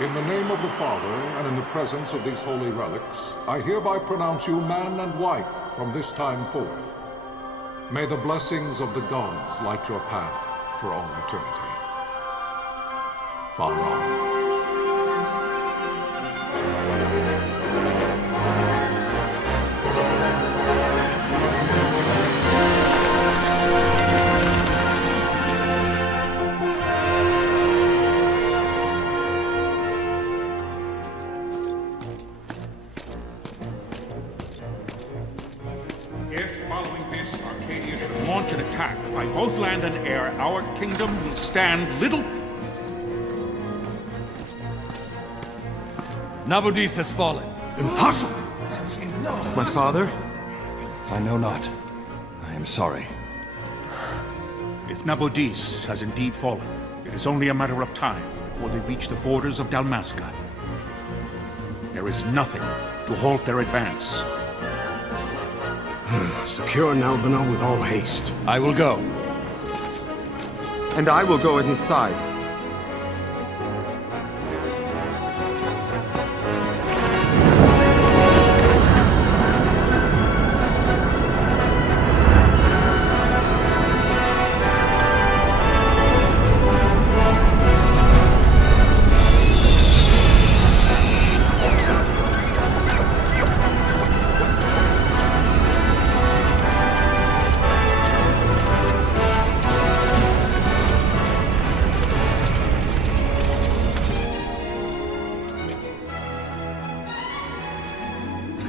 In the name of the Father, and in the presence of these holy relics, I hereby pronounce you man and wife from this time forth. May the blessings of the gods light your path for all eternity. Vaan. Arcadia should launch an attack by both land and air, our kingdom will stand little... Nabudis has fallen. Impossible! My father? I know not. I am sorry. If Nabudis has indeed fallen, it is only a matter of time before they reach the borders of Dalmasca. There is nothing to halt their advance. Secure Nalbina with all haste. I will go. And I will go at his side.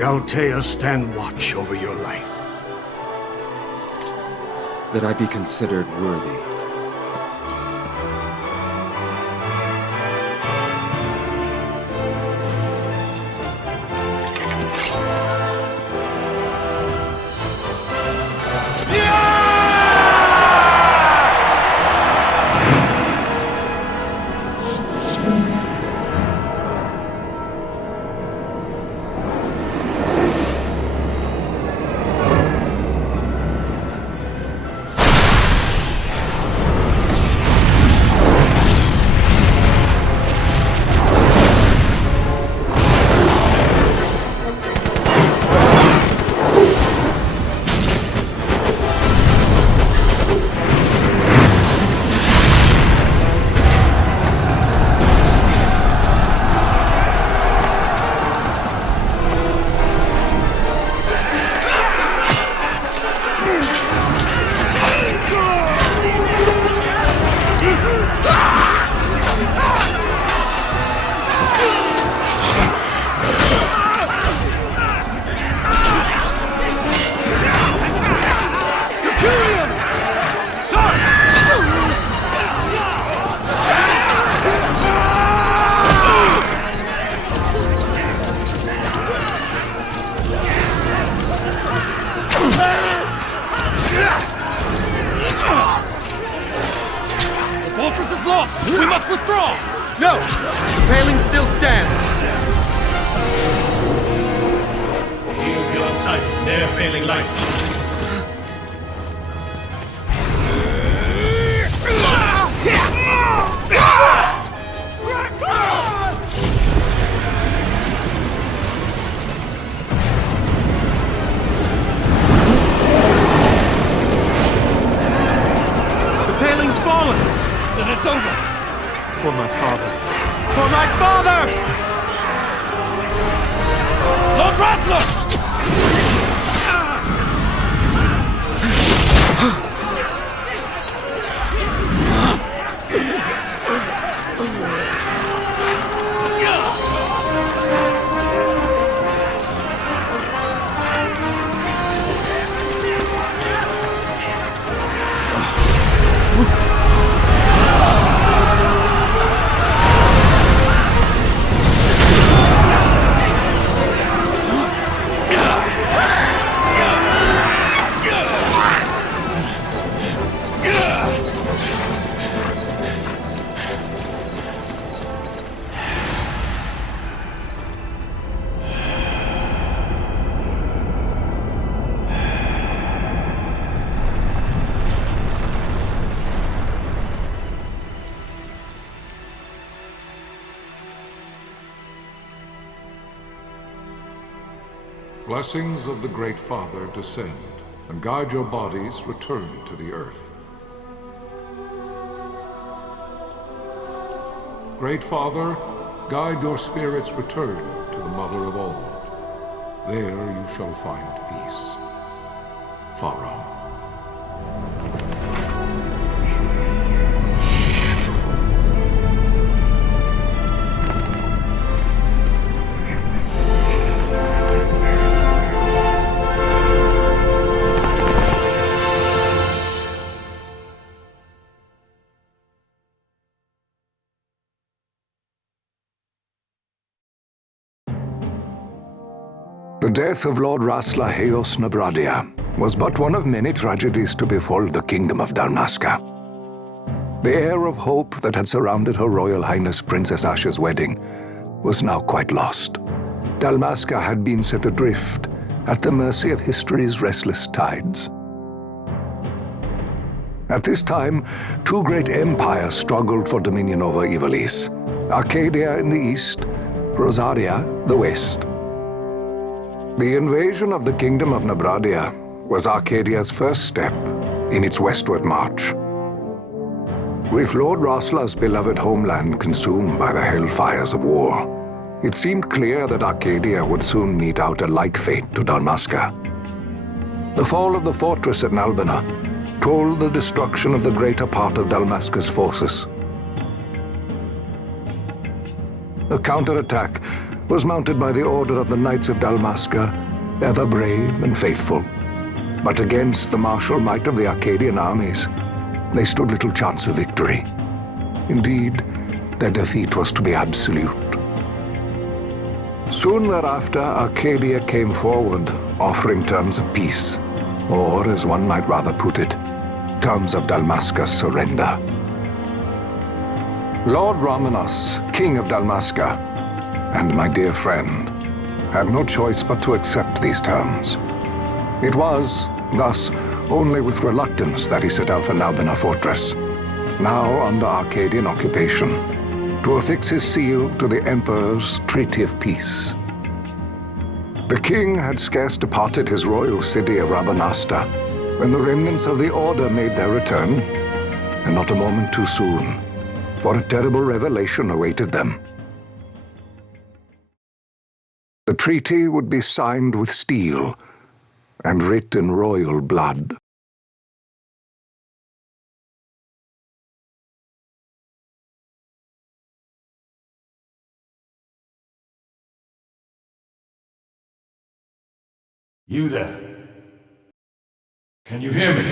Galtea, stand watch over your life. That I be considered worthy. Fortress is lost! We must withdraw! No! The paling still stands! Shield beyond sight, ne'er failing light. The paling's fallen! Then it's over! For my father! For my father! Lord Rasler! Blessings of the Great Father descend, and guide your bodies return to the earth. Great Father, guide your spirits return to the Mother of all. There you shall find peace. Pharaoh. The death of Lord Rasla Heos Nabradia was but one of many tragedies to befall the kingdom of Dalmasca. The air of hope that had surrounded Her Royal Highness Princess Asha's wedding was now quite lost. Dalmasca had been set adrift at the mercy of history's restless tides. At this time, two great empires struggled for dominion over Ivalice: Arcadia in the east, Rosaria the west. The invasion of the Kingdom of Nabradia was Arcadia's first step in its westward march. With Lord Rasla's beloved homeland consumed by the hellfires of war, it seemed clear that Arcadia would soon mete out a like fate to Dalmasca. The fall of the fortress at Nalbina told the destruction of the greater part of Dalmasca's forces. A counterattack was mounted by the order of the Knights of Dalmasca, ever brave and faithful. But against the martial might of the Arcadian armies, they stood little chance of victory. Indeed, their defeat was to be absolute. Soon thereafter, Arcadia came forward, offering terms of peace, or, as one might rather put it, terms of Dalmasca's surrender. Lord Rabanastre, King of Dalmasca, and my dear friend, had no choice but to accept these terms. It was, thus, only with reluctance that he set out for Nalbina Fortress, now under Arcadian occupation, to affix his seal to the Emperor's Treaty of Peace. The king had scarce departed his royal city of Rabanastre when the remnants of the Order made their return, and not a moment too soon, for a terrible revelation awaited them. The treaty would be signed with steel and writ in royal blood. You there? Can you hear me?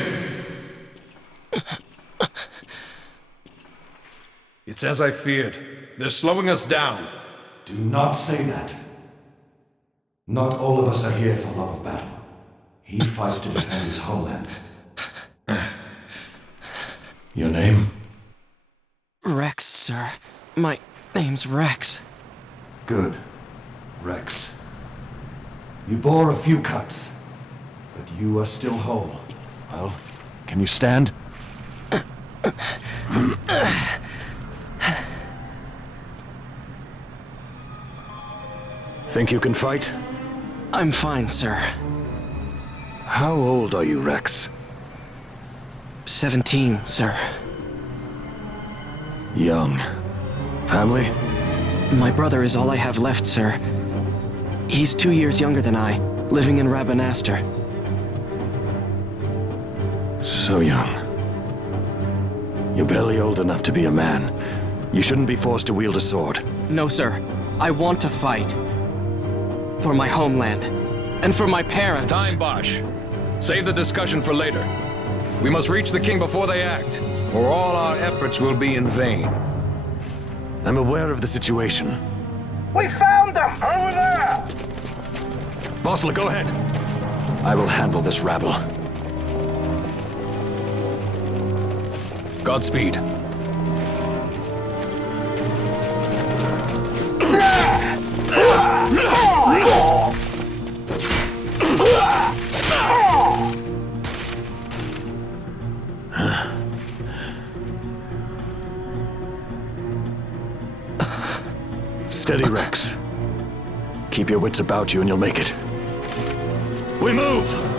It's as I feared. They're slowing us down. Do not say that. Not all of us are here for love of battle. He fights to defend his homeland. Your name? Rex, sir. My name's Rex. Good. Rex. You bore a few cuts, but you are still whole. Well, can you stand? Think you can fight? I'm fine, sir. How old are you, Rex? 17, sir. Young. Family? My brother is all I have left, sir. He's 2 years younger than I, living in Rabanastre. So young. You're barely old enough to be a man. You shouldn't be forced to wield a sword. No, sir. I want to fight. For my homeland. And for my parents. It's time, Bosch. Save the discussion for later. We must reach the king before they act, or all our efforts will be in vain. I'm aware of the situation. We found them! Over there! Bossel, go ahead. I will handle this rabble. Godspeed. Steady, Rex. Keep your wits about you and you'll make it. We move!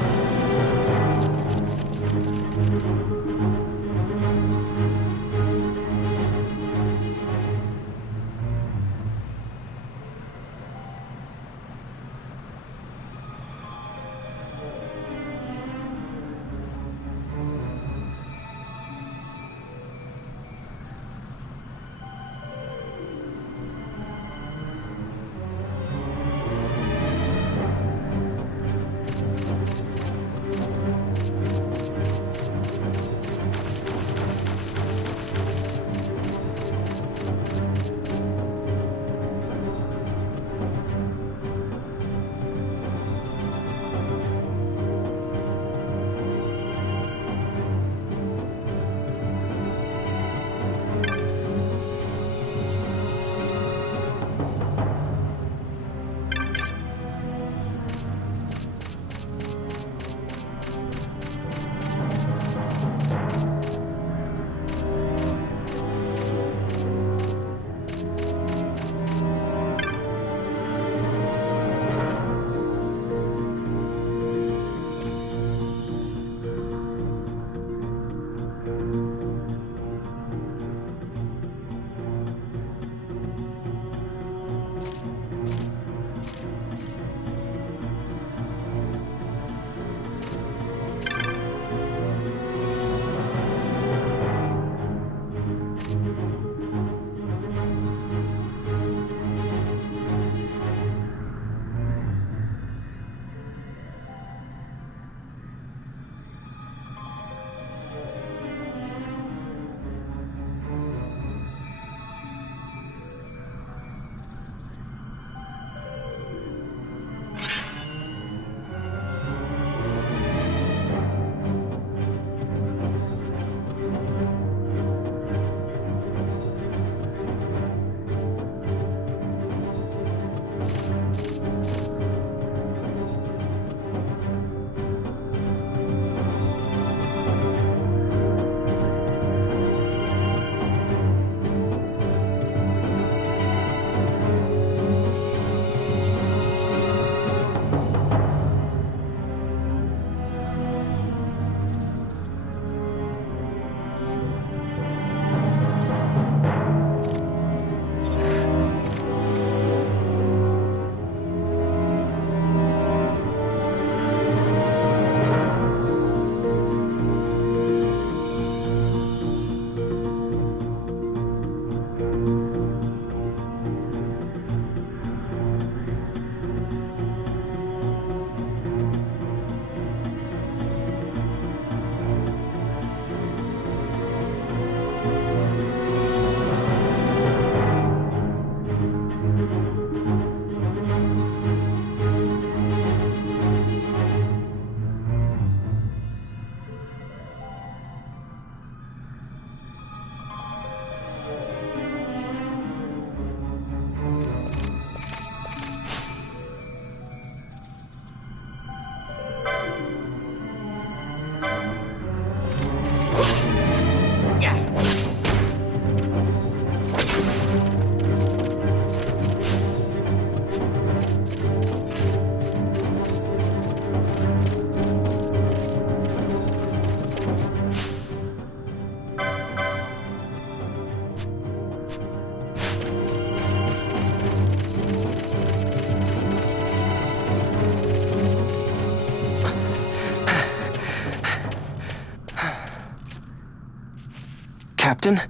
Captain?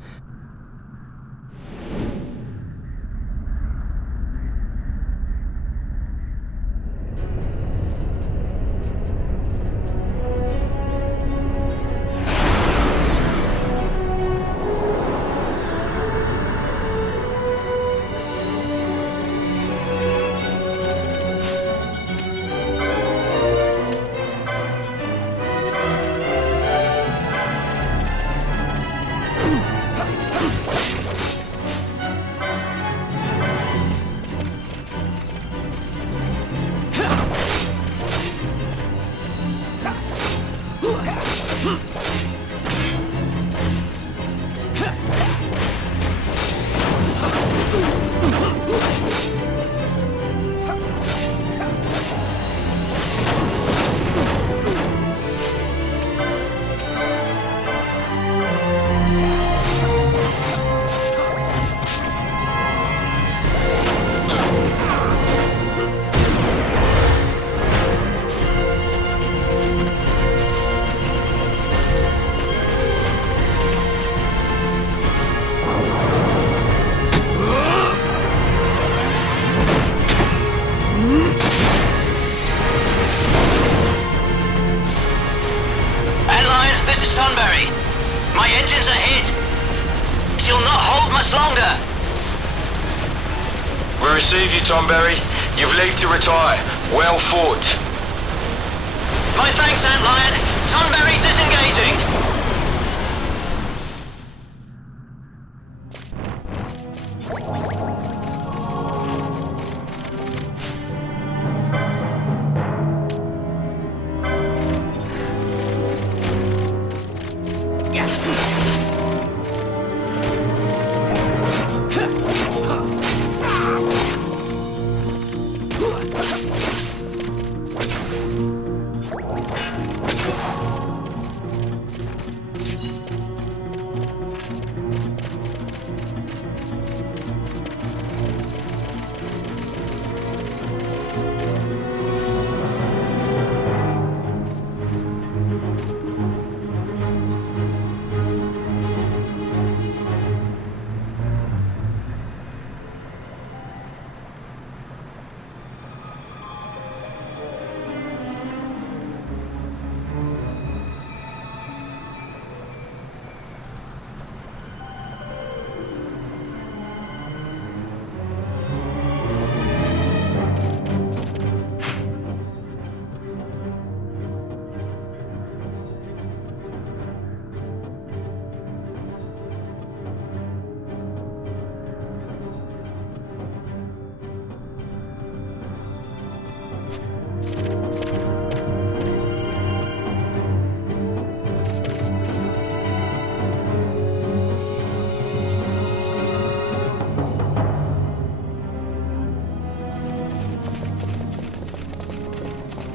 last longer. We receive you, Tomberry. You've leave to retire. Well fought. My thanks, Antlion. Tonberry disengaging.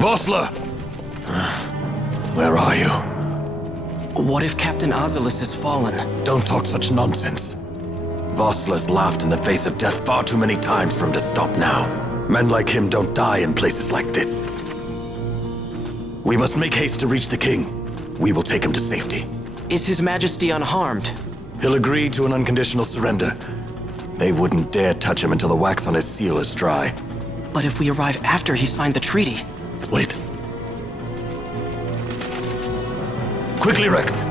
Vossler! Where are you? What if Captain Ivalice has fallen? Don't talk such nonsense. Vossler's laughed in the face of death far too many times for him to stop now. Men like him don't die in places like this. We must make haste to reach the king. We will take him to safety. Is His Majesty unharmed? He'll agree to an unconditional surrender. They wouldn't dare touch him until the wax on his seal is dry. But if we arrive after he signed the treaty... Wait. Quickly, Rex!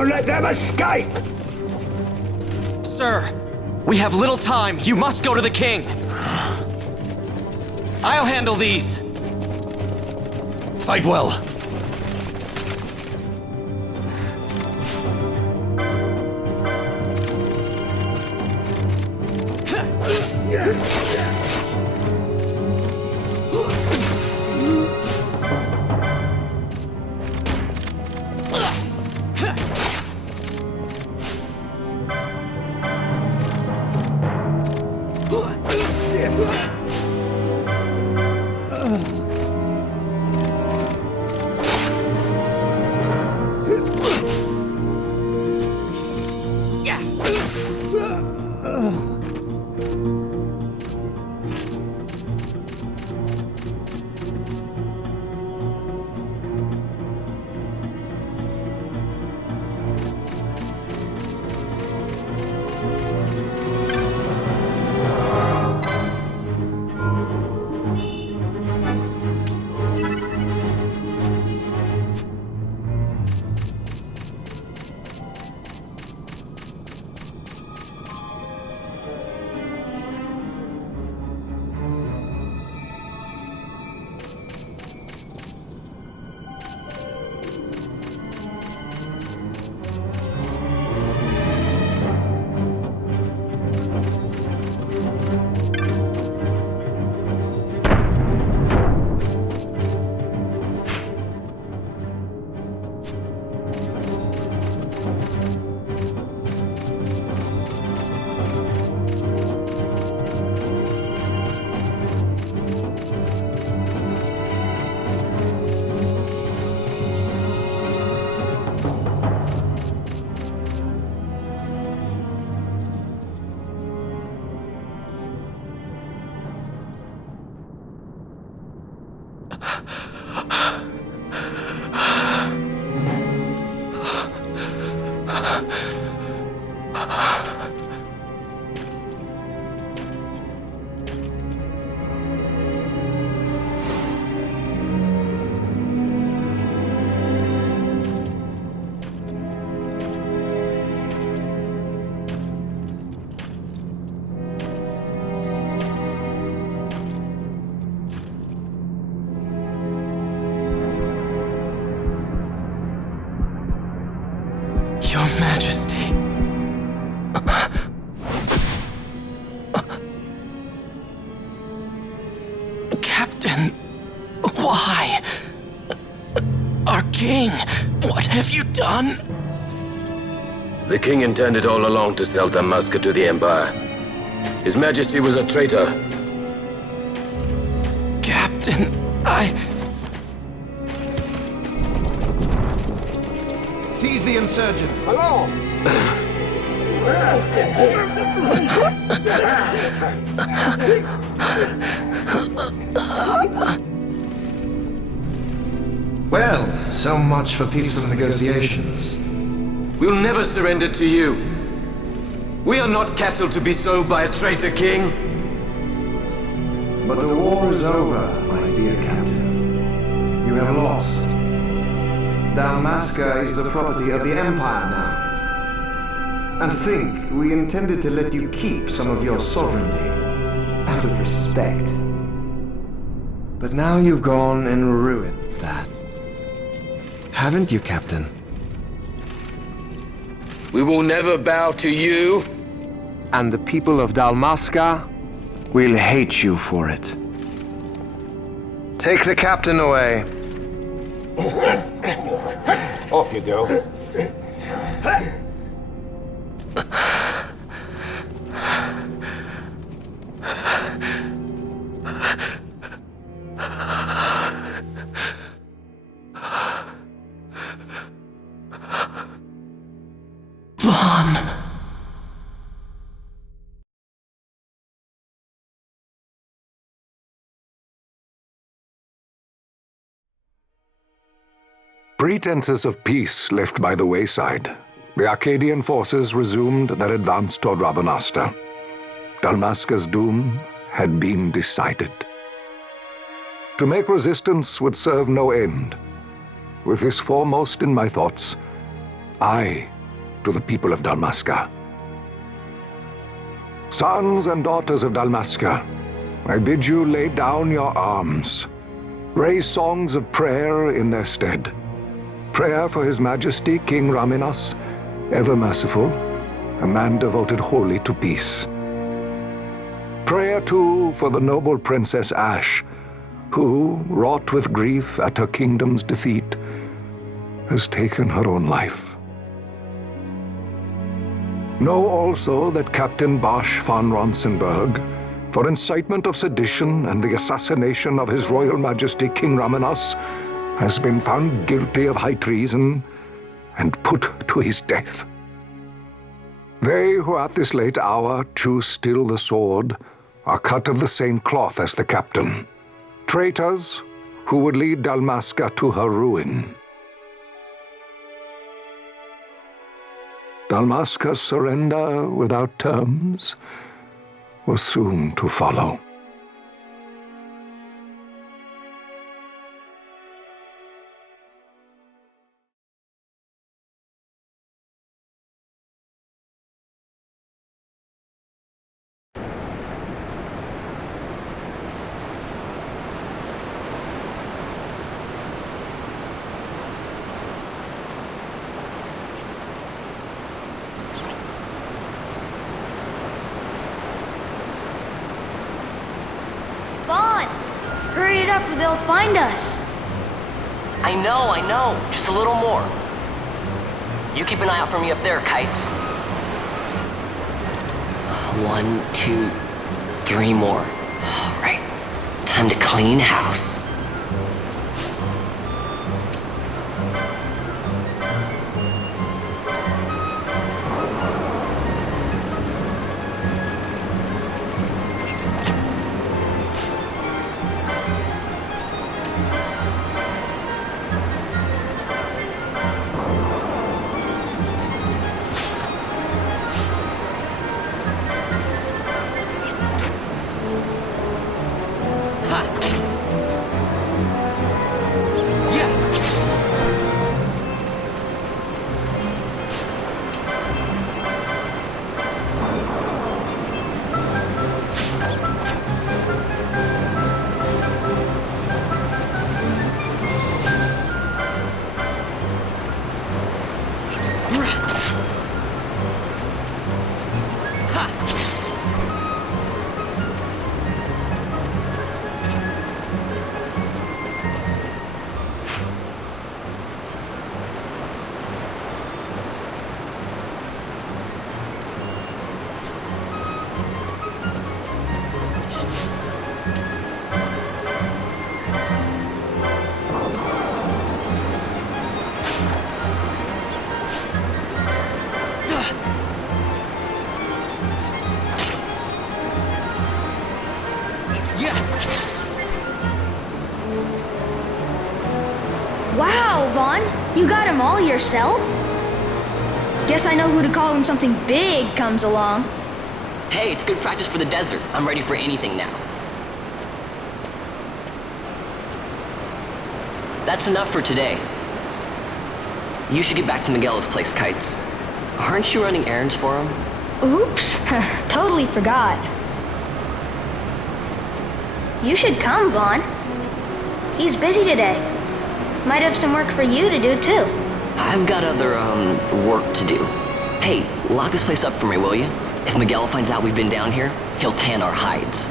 Don't let them escape! Sir, we have little time. You must go to the king. I'll handle these. Fight well. Your Majesty. Captain, why? Our king, what have you done? The king intended all along to sell Dalmasca to the Empire. His Majesty was a traitor. Captain, Seize the insurgent. Hello! Well, so much for peaceful negotiations. We'll never surrender to you. We are not cattle to be sold by a traitor king. But the war is over, my dear captain. You have lost. Dalmasca is the property of the Empire now. And think, we intended to let you keep some of your sovereignty, out of respect. But now you've gone and ruined that. Haven't you, Captain? We will never bow to you. And the people of Dalmasca will hate you for it. Take the captain away. Off you go. Vaan. Pretenses of peace left by the wayside, the Arcadian forces resumed their advance toward Rabanastre. Dalmasca's doom had been decided. To make resistance would serve no end. With this foremost in my thoughts, I to the people of Dalmasca. Sons and daughters of Dalmasca, I bid you lay down your arms. Raise songs of prayer in their stead. Prayer for His Majesty King Rabanastre, ever merciful, a man devoted wholly to peace. Prayer, too, for the noble Princess Ashe, who, wrought with grief at her kingdom's defeat, has taken her own life. Know also that Captain Bosch von Ronsenberg, for incitement of sedition and the assassination of His Royal Majesty King Rabanastre, has been found guilty of high treason and put to his death. They who at this late hour choose still the sword are cut of the same cloth as the captain. Traitors who would lead Dalmasca to her ruin. Dalmasca's surrender without terms was soon to follow. Vaan! Hurry it up or they'll find us! I know. Just a little more. You keep an eye out for me up there, Kites. 1, 2, 3 more. All right. Time to clean house. Wow, Vaan! You got him all yourself? Guess I know who to call when something big comes along. Hey, it's good practice for the desert. I'm ready for anything now. That's enough for today. You should get back to Miguel's place, Kites. Aren't you running errands for him? Oops, totally forgot. You should come, Vaan. He's busy today. Might have some work for you to do, too. I've got other, work to do. Hey, lock this place up for me, will you? If Miguel finds out we've been down here, he'll tan our hides.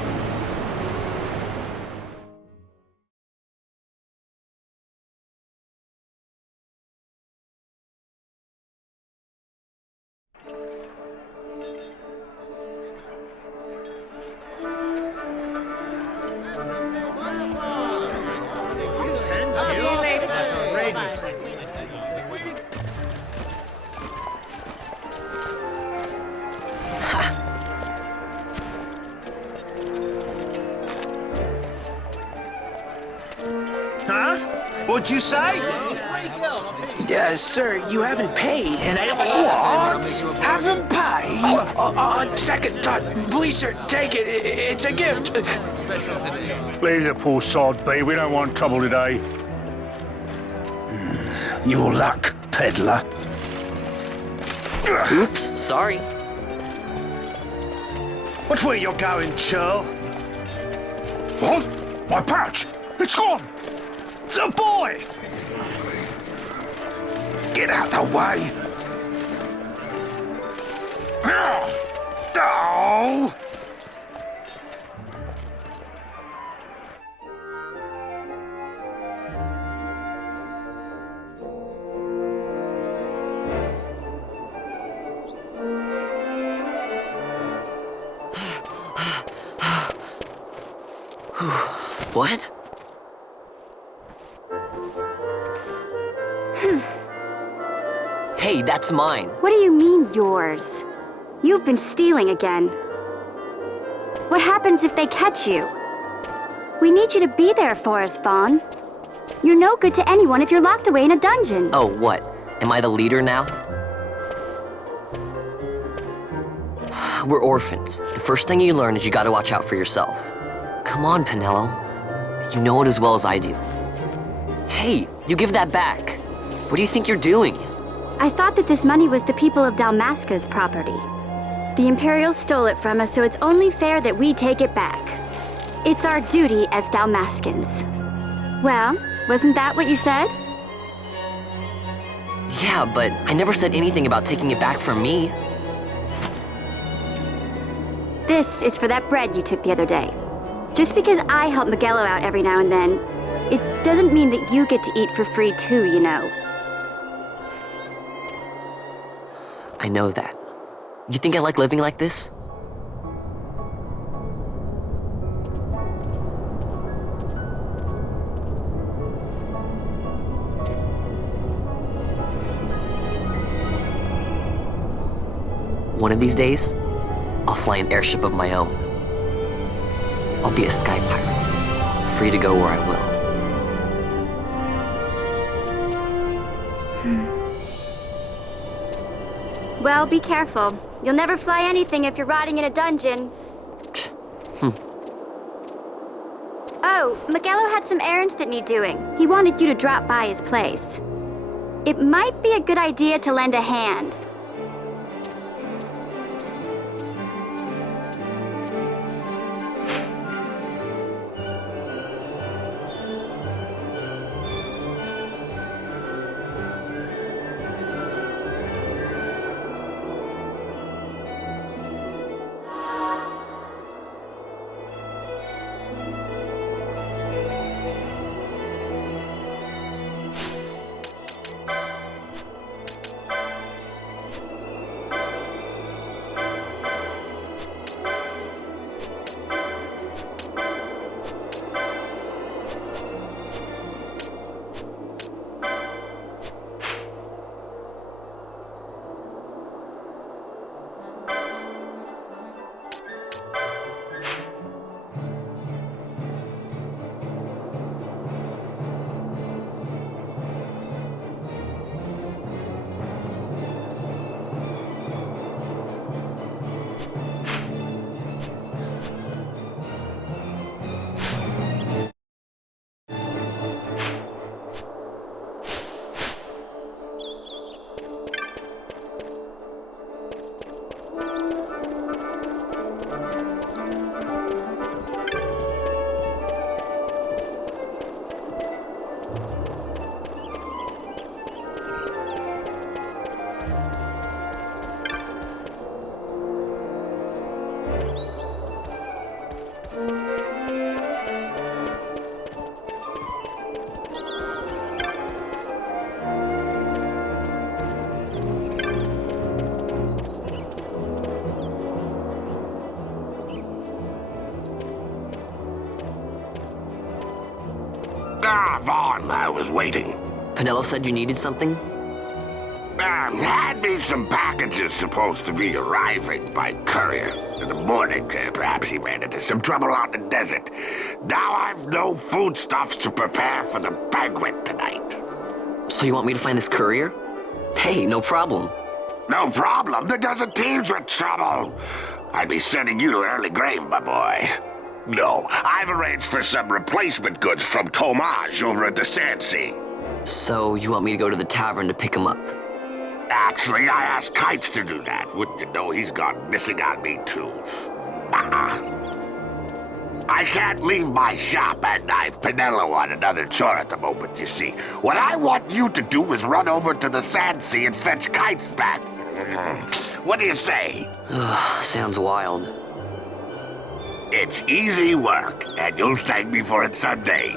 What'd you say? Sir, you haven't paid, and I... What? Haven't paid? On second thought, please, sir, take it. It's a gift. Leave the poor sod be. We don't want trouble today. Your luck, peddler. Oops, sorry. Watch where you're going, churl. What? My patch! It's gone! The boy! Get out the way! Oh! What? Hey, that's mine. What do you mean, yours? You've been stealing again. What happens if they catch you? We need you to be there for us, Vaan. You're no good to anyone if you're locked away in a dungeon. Oh, what? Am I the leader now? We're orphans. The first thing you learn is you gotta watch out for yourself. Come on, Penelo. You know it as well as I do. Hey, you give that back. What do you think you're doing? I thought that this money was the people of Dalmasca's property. The Imperials stole it from us, so it's only fair that we take it back. It's our duty as Dalmascans. Well, wasn't that what you said? Yeah, but I never said anything about taking it back from me. This is for that bread you took the other day. Just because I help Magello out every now and then, it doesn't mean that you get to eat for free too, you know. I know that. You think I like living like this? One of these days, I'll fly an airship of my own. I'll be a sky pirate, free to go where I will. Well, be careful. You'll never fly anything if you're rotting in a dungeon. Oh, Magello had some errands that need doing. He wanted you to drop by his place. It might be a good idea to lend a hand. Vaan, I was waiting. Penelo said you needed something? Had me some packages supposed to be arriving by courier. In the morning, perhaps he ran into some trouble out in the desert. Now I've no foodstuffs to prepare for the banquet tonight. So you want me to find this courier? Hey, no problem. No problem? The desert teems with trouble. I'd be sending you to an early grave, my boy. No, I've arranged for some replacement goods from Tomage over at the Sand Sea. So you want me to go to the tavern to pick him up? Actually, I asked Kites to do that. Wouldn't you know he's gone missing on me, too? I can't leave my shop, and I've Pinello on another chore at the moment, you see. What I want you to do is run over to the Sand Sea and fetch Kites back. What do you say? Sounds wild. It's easy work, and you'll thank me for it someday.